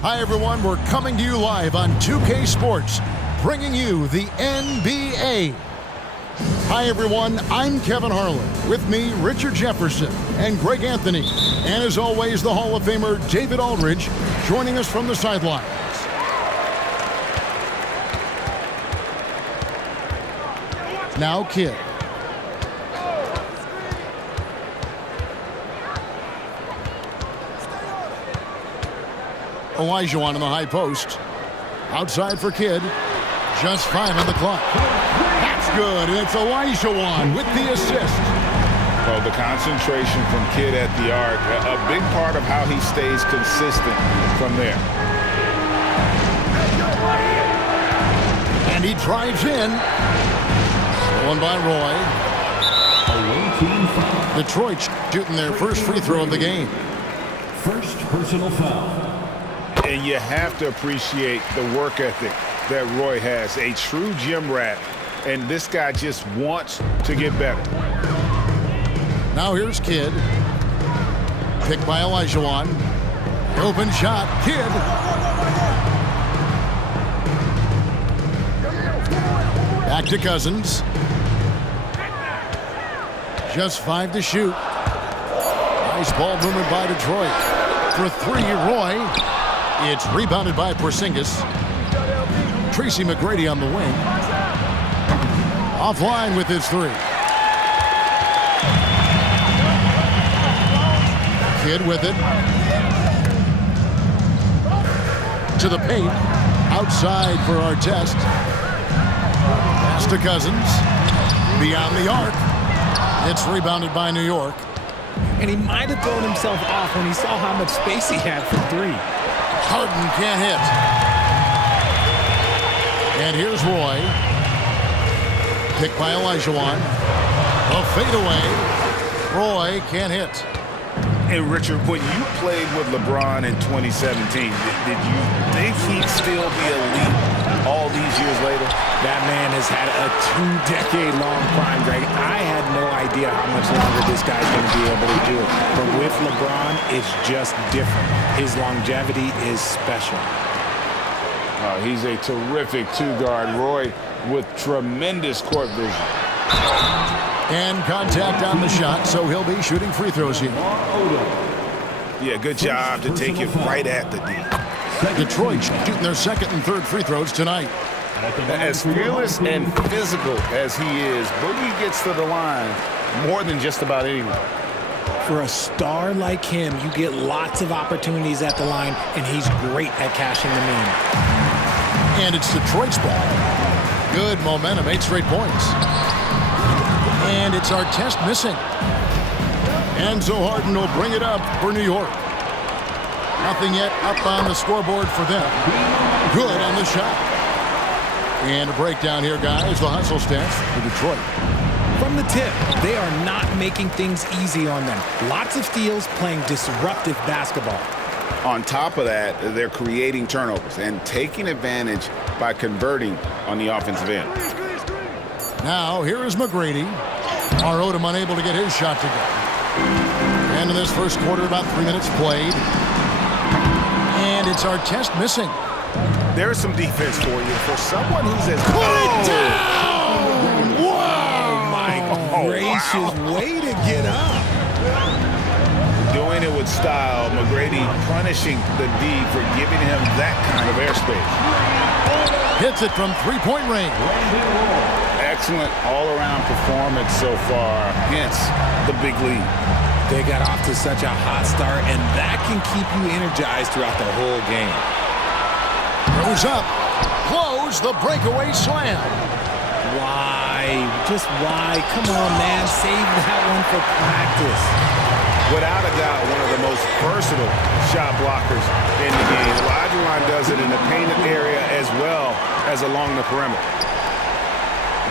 Hi, everyone. We're coming to you live on 2K Sports, bringing you the NBA. Hi, everyone. I'm Kevin Harlan. With me, Richard Jefferson and Greg Anthony. And as always, the Hall of Famer David Aldridge joining us from the sidelines. Now Kidd. Olajuwon on the high post. Outside for Kidd. Just 5 on the clock. That's good, and it's Olajuwon with the assist. Well, the concentration from Kidd at the arc, a big part of how he stays consistent from there. And he drives in. Stolen by Roy. Detroit shooting their first free throw of the game. First personal foul. And you have to appreciate the work ethic that Roy has. A true gym rat. And this guy just wants to get better. Now here's Kidd. Picked by Olajuwon. Open shot. Kidd. Back to Cousins. Just 5 to shoot. Nice ball movement by Detroit. For 3, Roy. It's rebounded by Porzingis. Tracy McGrady on the wing. Offline with his 3. Kidd with it. To the paint. Outside for Artest. Pass to Cousins. Beyond the arc. It's rebounded by New York. And he might have thrown himself off when he saw how much space he had for 3. Harden can't hit. And here's Roy. Picked by Olajuwon. A fadeaway. Roy can't hit. And Richard, when you played with LeBron in 2017, did you think he'd still be elite all these years later? That man has had a 2-decade-long prime, Greg. I had no idea how much longer this guy's going to be able to do it. But with LeBron, it's just different. His longevity is special. He's a terrific 2-guard. Roy with tremendous court vision. And contact on the shot, so he'll be shooting free throws here. Yeah, good job to take it right at the D. Detroit shooting their second and third free throws tonight. As fearless and physical as he is, Boogie gets to the line more than just about anyone. For a star like him, you get lots of opportunities at the line, and he's great at cashing them in. And it's Detroit's ball. Good momentum, 8 straight points. And it's Artest missing. Enzo Harden will bring it up for New York. Nothing yet up on the scoreboard for them. Good on the shot. And a breakdown here, guys. The hustle stance for Detroit. From the tip, they are not making things easy on them. Lots of steals, playing disruptive basketball. On top of that, they're creating turnovers and taking advantage by converting on the offensive end. Now, here is McGrady. Our Odom unable to get his shot to go. And in this first quarter, about 3 minutes played. And it's Artest missing. There's some defense for you. For someone who's as... Put it down! Oh, my gracious. Wow. Way to get up. Doing it with style. McGrady punishing the D for giving him that kind of airspace. Hits it from three-point range. Excellent all-around performance so far, hence the big lead. They got off to such a hot start, and that can keep you energized throughout the whole game. Goes up. Close the breakaway slam. Why? Just why? Come on, man. Save that one for practice. Without a doubt, one of the most versatile shot blockers in the game. Olajuwon does it in the painted area as well as along the perimeter.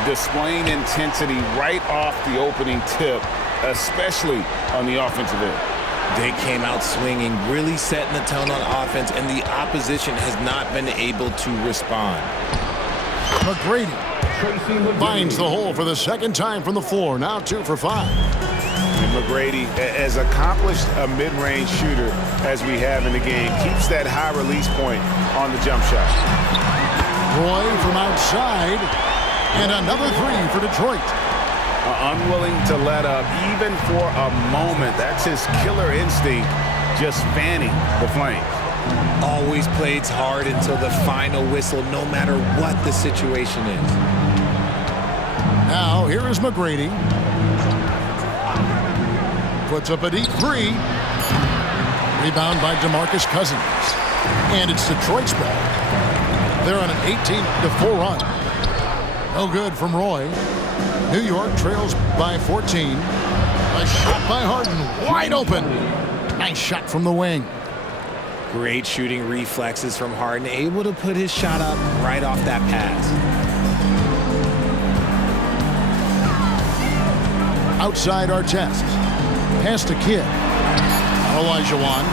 Displaying intensity right off the opening tip, especially on the offensive end. They came out swinging, really setting the tone on offense, and the opposition has not been able to respond. McGrady finds the hole for the second time from the floor. Now 2 for 5. McGrady, as accomplished a mid-range shooter as we have in the game, keeps that high release point on the jump shot. Roy from outside, and another three for Detroit. Unwilling to let up even for a moment. That's his killer instinct, just fanning the flames. Always plays hard until the final whistle, no matter what the situation is. Now, here is McGrady. Puts up a deep three. Rebound by DeMarcus Cousins. And it's Detroit's ball. They're on an 18-4 run. No good from Roy. New York trails by 14. A shot by Harden, wide open. Nice shot from the wing. Great shooting reflexes from Harden, able to put his shot up right off that pass. Outside Artest. Pass to Kidd. Olajuwon.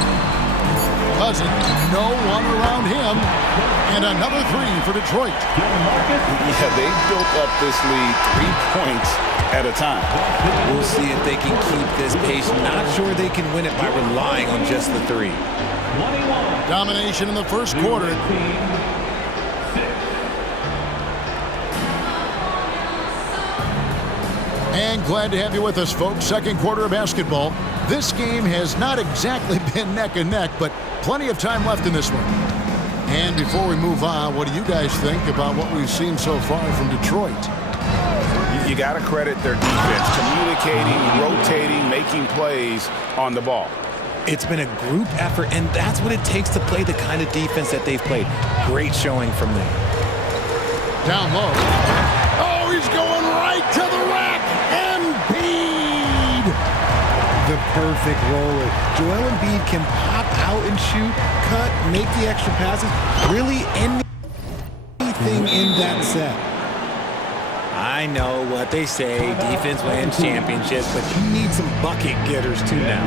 Cousins, no one around him. And another three for Detroit. Yeah, they built up this lead 3 points at a time. We'll see if they can keep this pace. Not sure they can win it by relying on just the three. Domination in the first quarter. And glad to have you with us, folks. Second quarter of basketball. This game has not exactly been neck and neck, but plenty of time left in this one. And before we move on, what do you guys think about what we've seen so far from Detroit? You got to credit their defense, communicating, rotating, making plays on the ball. It's been a group effort, and that's what it takes to play the kind of defense that they've played. Great showing from them. Down low. Oh, he's going right to the rack. Embiid. The perfect roller. Joel Embiid can pop out and shoot, cut, make the extra passes, really anything in that set. I know what they say, defense wins championships, but you need some bucket getters too now.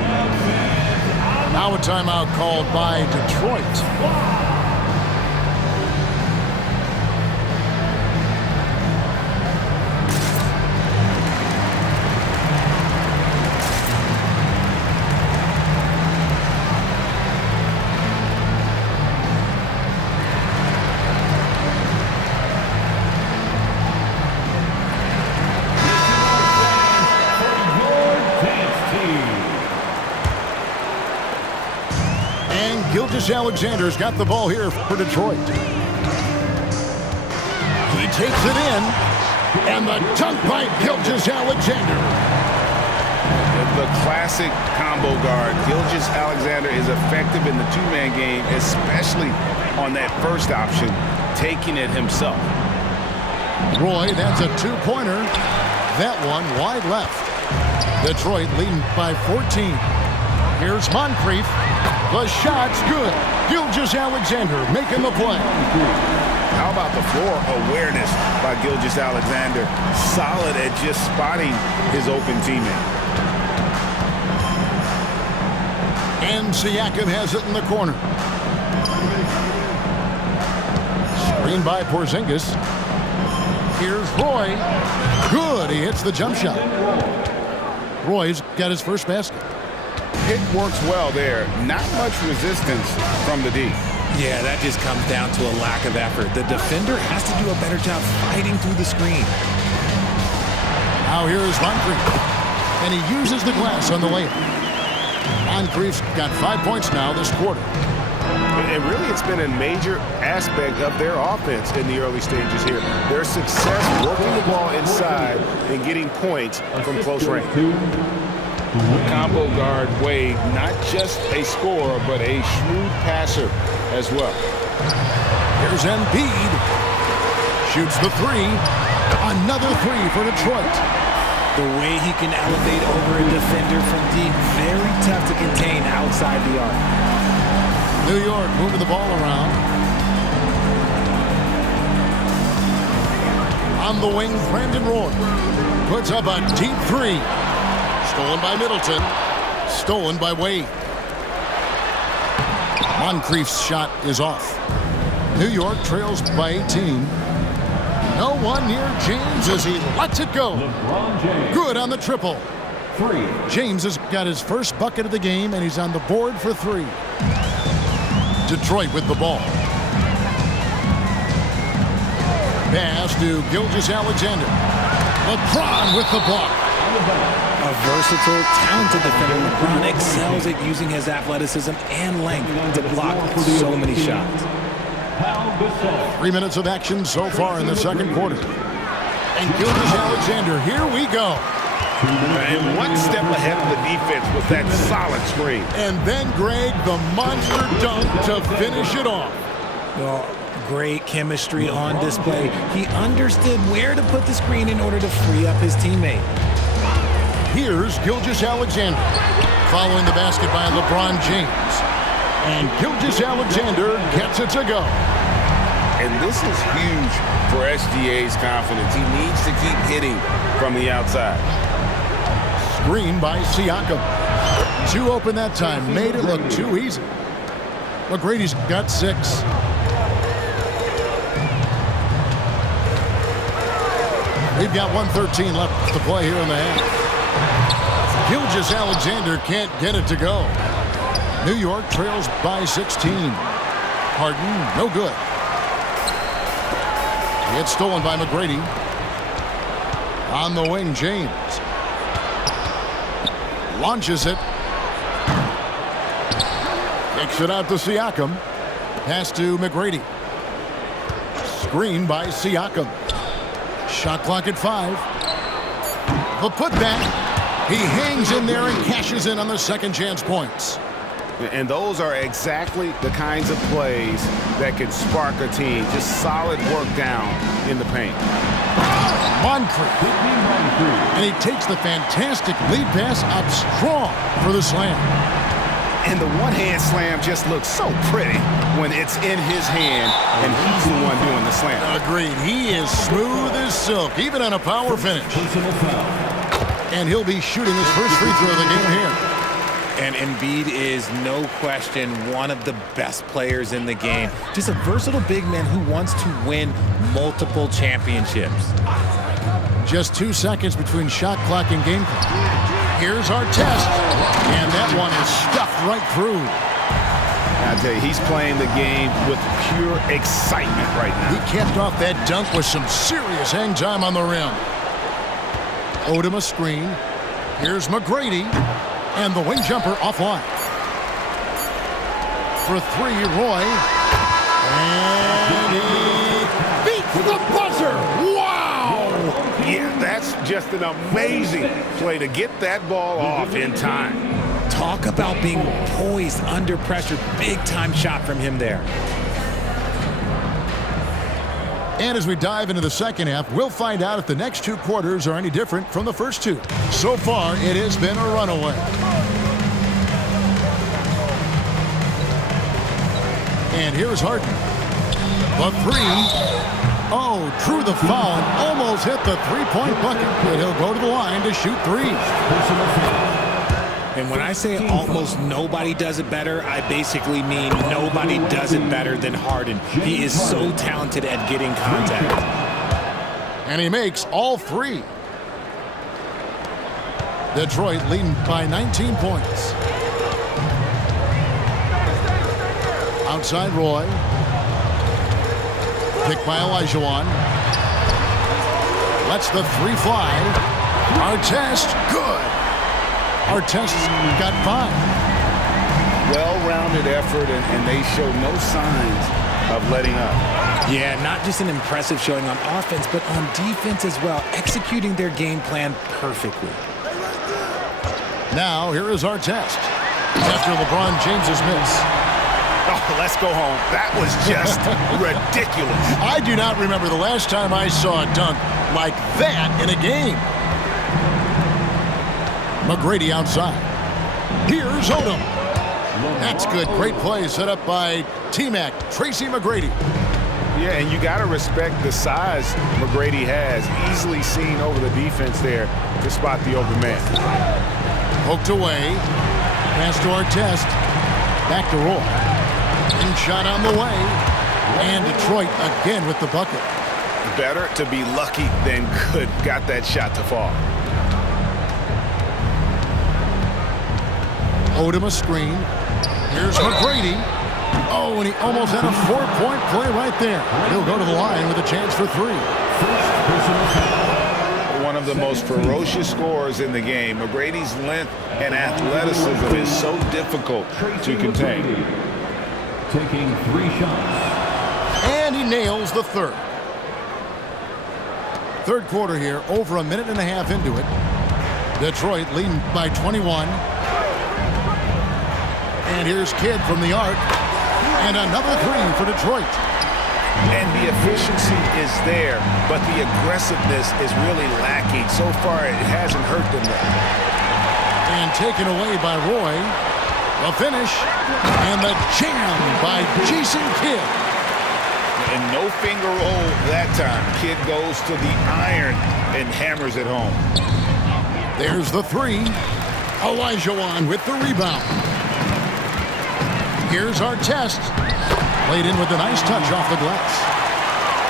Now a timeout called by Detroit. Gilgeous-Alexander's got the ball here for Detroit. He takes it in, and the dunk by Gilgeous-Alexander. The classic combo guard. Gilgeous-Alexander is effective in the two-man game, especially on that first option, taking it himself. Roy, that's a two-pointer. That one wide left. Detroit leading by 14. Here's Moncrief. The shot's good. Gilgeous-Alexander making the play. How about the floor awareness by Gilgeous-Alexander? Solid at just spotting his open teammate. And Siakam has it in the corner. Screen by Porzingis. Here's Roy. Good. He hits the jump shot. Roy's got his first basket. It works well there. Not much resistance from the D. Yeah, that just comes down to a lack of effort. The defender has to do a better job fighting through the screen. Now here is Moncrief. And he uses the glass on the layup. Moncrief's got 5 points now this quarter. And really, it's been a major aspect of their offense in the early stages here. Their success working the ball inside and getting points from close range. Combo guard Wade, not just a scorer, but a shrewd passer as well. Here's Embiid. Shoots the three. Another three for Detroit. The way he can elevate over a defender from deep, very tough to contain outside the arc. New York moving the ball around. On the wing, Brandon Roy puts up a deep three. Stolen by Middleton. Stolen by Wade. Moncrief's shot is off. New York trails by 18. No one near James as he lets it go. Good on the triple. 3. James has got his first bucket of the game, and he's on the board for 3. Detroit with the ball. Pass to Gilgeous-Alexander. LeBron with the block. A versatile, talented defender, LeBron excels at using his athleticism and length to block so many shots. 3 minutes of action so far in the second quarter. And Gilgeous-Alexander, here we go. And one step ahead of the defense with that solid screen. And then, Greg, the monster dunk to finish it off. Well, great chemistry on display. He understood where to put the screen in order to free up his teammate. Here's Gilgeous-Alexander, following the basket by LeBron James. And Gilgeous-Alexander gets it to go. And this is huge for SGA's confidence. He needs to keep hitting from the outside. Screen by Siakam. 2 open that time, made it look too easy. McGrady's got 6. We've got 1:13 left to play here in the half. Gilgeous-Alexander can't get it to go. New York trails by 16. Harden, no good. It's stolen by McGrady. On the wing, James. Launches it. Kicks it out to Siakam. Pass to McGrady. Screen by Siakam. Shot clock at 5. The putback. He hangs in there and cashes in on the second chance points. And those are exactly the kinds of plays that can spark a team. Just solid work down in the paint. Moncrief. And he takes the fantastic lead pass up strong for the slam. And the one-hand slam just looks so pretty when it's in his hand and he's the one doing the slam. Agreed. He is smooth as silk, even on a power finish. Personal foul. And he'll be shooting his first free throw of the game here. And Embiid is, no question, one of the best players in the game. Just a versatile big man who wants to win multiple championships. Just 2 seconds between shot clock and game clock. Here's our test. And that one is stuffed right through. I tell you, he's playing the game with pure excitement right now. He capped off that dunk with some serious hang time on the rim. Odom a screen. Here's McGrady. And the wing jumper offline. For 3, Roy. And he beats the buzzer. Wow! Yeah, that's just an amazing play to get that ball off in time. Talk about being poised under pressure. Big time shot from him there. And as we dive into the second half, we'll find out if the next 2 quarters are any different from the first 2. So far, it has been a runaway. And here's Harden. The 3. Oh, drew the foul and almost hit the 3-point bucket. But he'll go to the line to shoot 3. And when I say almost nobody does it better, I basically mean nobody does it better than Harden. He is so talented at getting contact. And he makes all 3. Detroit leading by 19 points. Outside Roy. Picked by Olajuwon. Lets the 3 fly. Artest, good. Artest's got 5. Well-rounded effort, and they show no signs of letting up. Yeah, not just an impressive showing on offense, but on defense as well, executing their game plan perfectly. Now, here is Artest. After LeBron James's miss. Oh, let's go home. That was just ridiculous. I do not remember the last time I saw a dunk like that in a game. McGrady outside. Here's Odom. That's good. Great play set up by T-Mac, Tracy McGrady. Yeah, and you got to respect the size McGrady has. Easily seen over the defense there to spot the open man. Poked away. Pass to Artest. Back to Roy. And shot on the way. And Detroit again with the bucket. Better to be lucky than good. Got that shot to fall. Odom a screen. Here's McGrady. Oh, and he almost had a 4-point play right there. He'll go to the line with a chance for 3. One of the most ferocious scorers in the game. McGrady's length and athleticism is so difficult to contain. Taking 3 shots. And he nails the third. Third quarter here, over a minute and a half into it. Detroit leading by 21. And here's Kidd from the arc. And another 3 for Detroit. And the efficiency is there, but the aggressiveness is really lacking. So far, it hasn't hurt them. And taken away by Roy. The finish. And the jam by Jason Kidd. And no finger roll that time. Kidd goes to the iron and hammers it home. There's the 3. Olajuwon with the rebound. Here's Artest. Played in with a nice touch off the glass.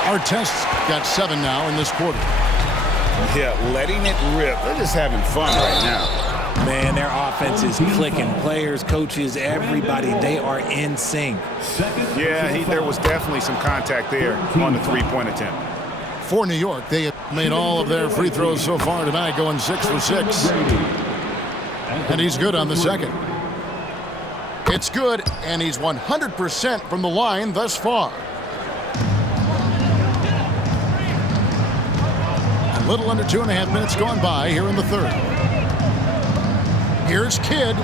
Artest's got 7 now in this quarter. Yeah, letting it rip. They're just having fun right now. Man, their offense is clicking. Players, coaches, everybody, they are in sync. Yeah, there was definitely some contact there on the 3-point attempt. For New York, they have made all of their free throws so far tonight, going 6 for 6. And he's good on the second. It's good, and he's 100% from the line thus far. A little under 2.5 minutes gone by here in the third. Here's Kidd.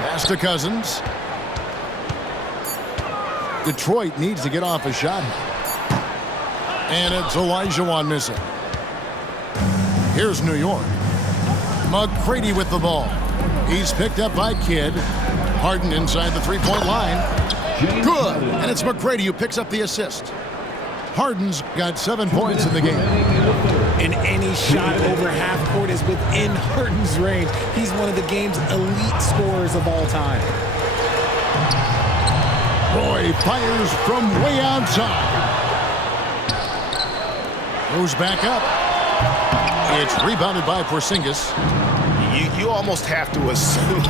Pass to Cousins. Detroit needs to get off a shot. And it's Olajuwon missing. Here's New York. McGrady with the ball. He's picked up by Kidd. Harden inside the 3-point line. Good. And it's McGrady who picks up the assist. Harden's got 7 points in the game. And any shot over half court is within Harden's range. He's one of the game's elite scorers of all time. Roy fires from way outside. Goes back up. It's rebounded by Porzingis. You almost have to assume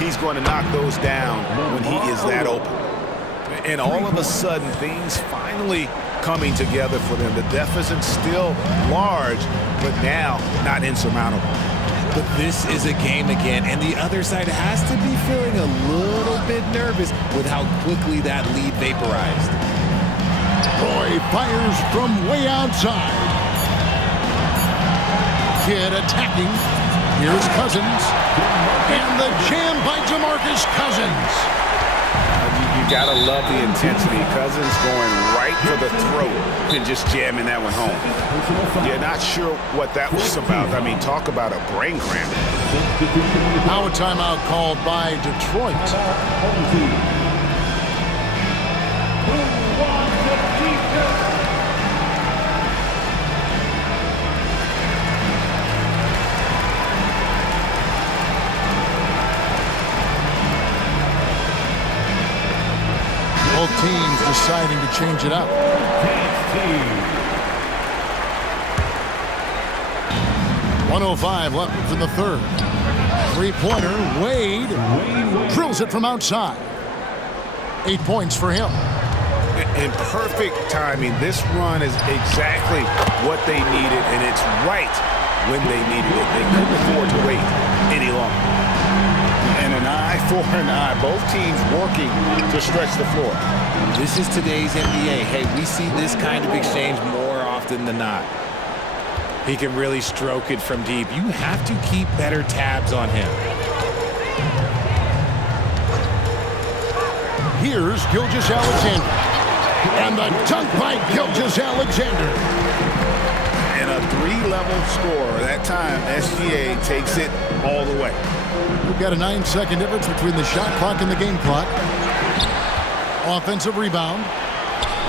he's going to knock those down when he is that open. And all of a sudden, things finally coming together for them. The deficit's still large, but now not insurmountable. But this is a game again, and the other side has to be feeling a little bit nervous with how quickly that lead vaporized. Roy fires from way outside. Kidd attacking. Here's Cousins. And the jam by DeMarcus Cousins. You got to love the intensity. Cousins going right for the throat and just jamming that one home. You're not sure what that was about. I mean, talk about a brain cramp. Now a timeout called by Detroit. Both teams deciding to change it up. 1:05 left in the third. Three-pointer, Wade drills it from outside. 8 points for him. In perfect timing, this run is exactly what they needed, and it's right when they needed it. They couldn't afford to wait any longer. And an eye for an eye. Both teams working to stretch the floor. This is today's NBA. Hey, we see this kind of exchange more often than not. He can really stroke it from deep. You have to keep better tabs on him. Here's Gilgeous-Alexander. And the dunk by Gilgeous-Alexander. And a 3-level score. That time, SGA takes it all the way. We've got a 9-second difference between the shot clock and the game clock. Offensive rebound.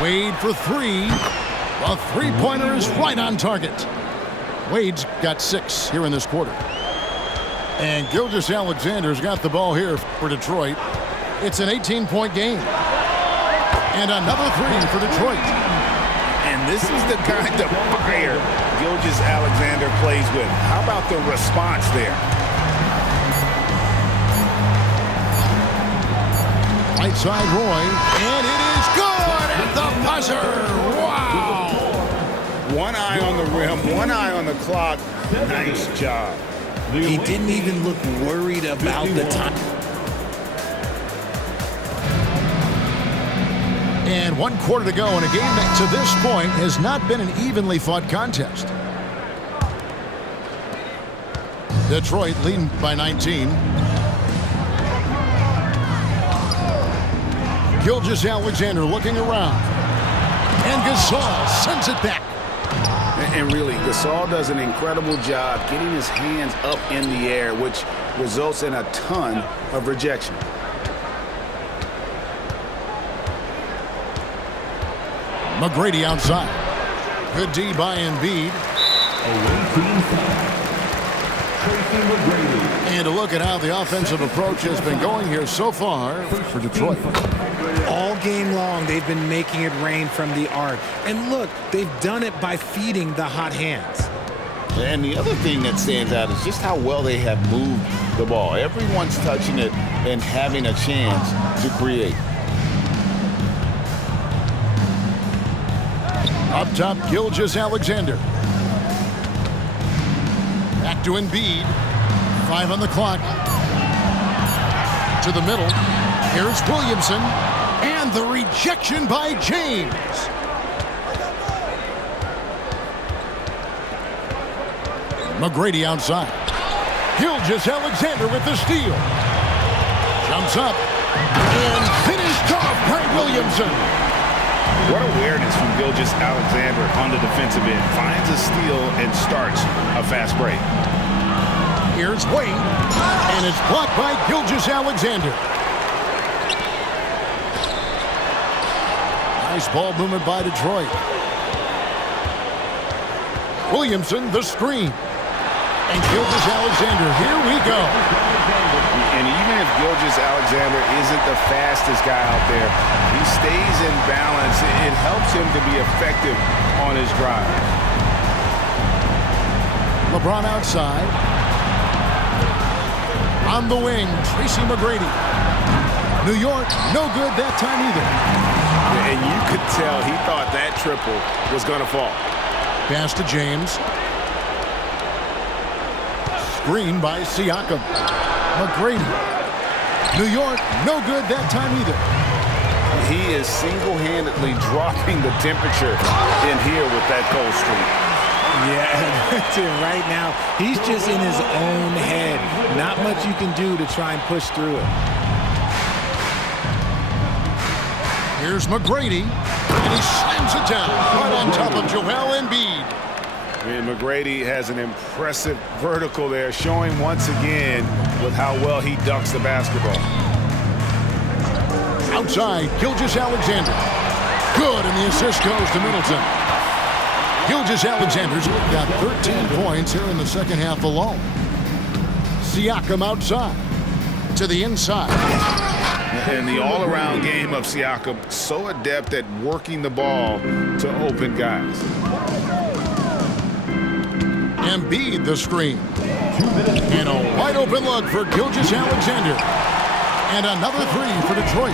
Wade for 3. The three-pointer is right on target. Wade's got 6 here in this quarter. And Gilgeous-Alexander's got the ball here for Detroit. It's an 18-point game. And another 3 for Detroit. And And this is the kind of fire Gilgeous-Alexander plays with. How about the response there? Right side Roy, and it is good at the buzzer. Wow! One eye on the rim, one eye on the clock. Nice job. He didn't even look worried about the time. And 1 quarter to go in a game that to this point has not been an evenly fought contest. Detroit leading by 19. Gilgeous-Alexander looking around. And Gasol sends it back. And really, Gasol does an incredible job getting his hands up in the air, which results in a ton of rejection. McGrady outside. Good D by Embiid. Away team foul. Tracy McGrady. And a look at how the offensive approach has been going here so far for Detroit. All game long, they've been making it rain from the arc. And look, they've done it by feeding the hot hands. And the other thing that stands out is just how well they have moved the ball. Everyone's touching it and having a chance to create. Up top, Gilgeous-Alexander. Back to Embiid. 5 on the clock. To the middle. Here's Williamson. And the rejection by James. McGrady outside. Gilgeous-Alexander with the steal. Jumps up. And finished off by Williamson. What awareness from Gilgeous-Alexander on the defensive end. Finds a steal and starts a fast break. Here's Wade, and it's blocked by Gilgeous-Alexander. Nice ball movement by Detroit. Williamson, the screen. And Gilgeous-Alexander, here we go. And even if Gilgeous-Alexander isn't the fastest guy out there, he stays in balance. It helps him to be effective on his drive. LeBron outside. On the wing, Tracy McGrady. New York, no good that time either. And you could tell he thought that triple was going to fall. Pass to James. Screen by Siakam. McGrady. New York, no good that time either. He is single-handedly dropping the temperature in here with that cold streak. Yeah, that's it. Right now, he's just in his own head. Not much you can do to try and push through it. Here's McGrady, and he slams it down right on top of Joel Embiid. And McGrady has an impressive vertical there, showing once again with how well he dunks the basketball. Outside, Gilgeous-Alexander. Good, and the assist goes to Middleton. Gilgeous-Alexander's got 13 points here in the second half alone. Siakam outside. To the inside. And the all-around game of Siakam, so adept at working the ball to open guys. Embiid the screen. And a wide open look for Gilgeous-Alexander. And another three for Detroit.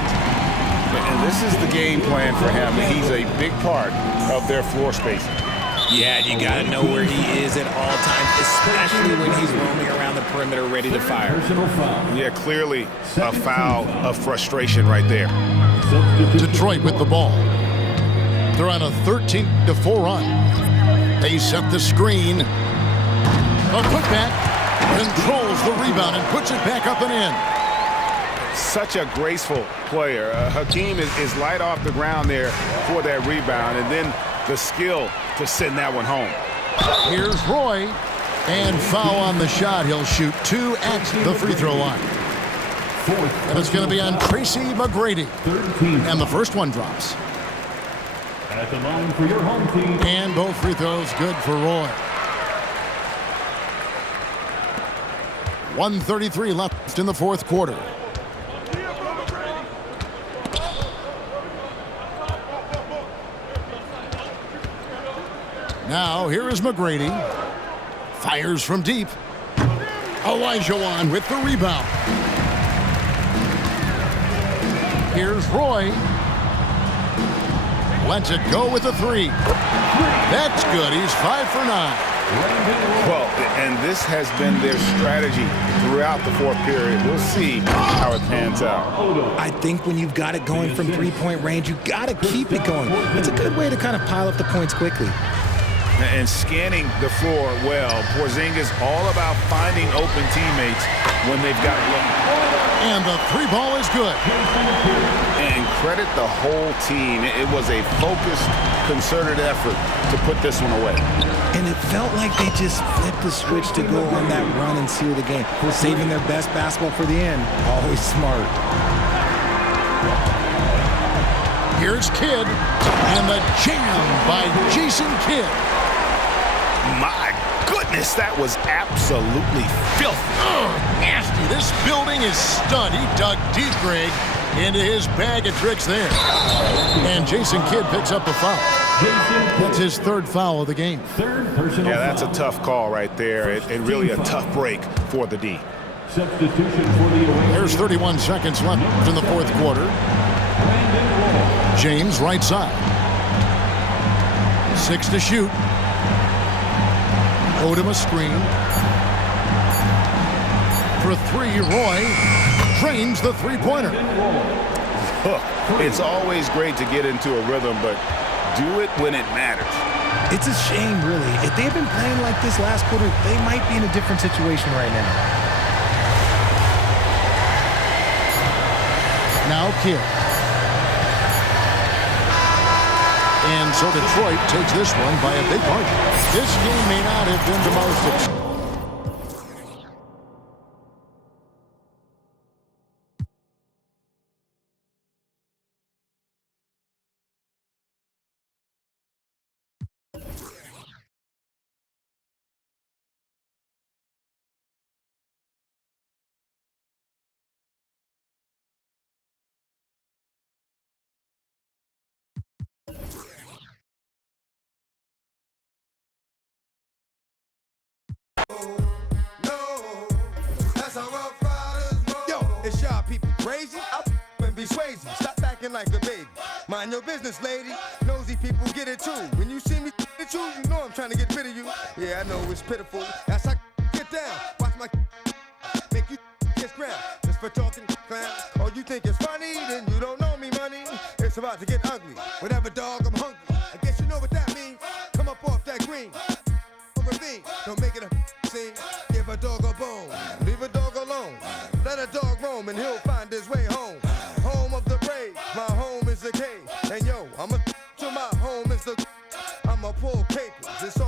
And this is the game plan for him. He's a big part of their floor spacing. Yeah, you got to know where he is at all times, especially when he's roaming around the perimeter ready to fire. Personal foul. Yeah, clearly a foul of frustration right there. Detroit with the ball. They're on a 13-4 run. They set the screen. A putback. Controls the rebound and puts it back up and in. Such a graceful player. Hakeem is light off the ground there for that rebound, and then the skill to send that one home. Here's Roy. And foul on the shot. He'll shoot 2 at the free throw line. And it's going to be on Tracy McGrady. And the first one drops. At the line for your home team. And both free throws good for Roy. 1:33 left in the fourth quarter. Now here is McGrady. Fires from deep. Olajuwon with the rebound. Here's Roy. Lets it go with a three. That's good. He's 5 for 9. Well, and this has been their strategy throughout the fourth period. We'll see how it pans out. I think when you've got it going from three-point range, you got to keep it going. It's a good way to kind of pile up the points quickly. And scanning the floor well, Porzingis all about finding open teammates when they've got it looking. And the three ball is good. And credit the whole team. It was a focused, concerted effort to put this one away. And it felt like they just flipped the switch to go on that run and seal the game. Saving their best basketball for the end. Always smart. Here's Kidd. And the jam by Jason Kidd. My goodness, that was absolutely filthy. Nasty. This building is stunned. He dug deep, Greg, into his bag of tricks there. And Jason Kidd picks up the foul. That's his third foul of the game. Yeah, that's a tough call right there, and really a tough break for the D. Substitution for the away. There's 31 seconds left in the fourth quarter. James right side. 6 to shoot. Odom a screen. For 3, Roy drains the three-pointer. It's always great to get into a rhythm, but do it when it matters. It's a shame, really. If they had been playing like this last quarter, they might be in a different situation right now. Now Kidd. And so Detroit takes this one by a big margin. This game may not have been the most. It's y'all people crazy? And be crazy. Stop acting like a baby. Mind your business, lady. Nosy people get it too. When you see me at you, you know I'm trying to get rid of you. Yeah, I know it's pitiful. That's how get down. Watch my make you kiss ground. Just for talking clown. Oh, you think it's funny? Then you don't know me, money. It's about to get ugly. Whatever, dog, I'm hungry. I guess you know what that means. Come up off that green. Ravine. Don't make it a scene. Give a dog a bone.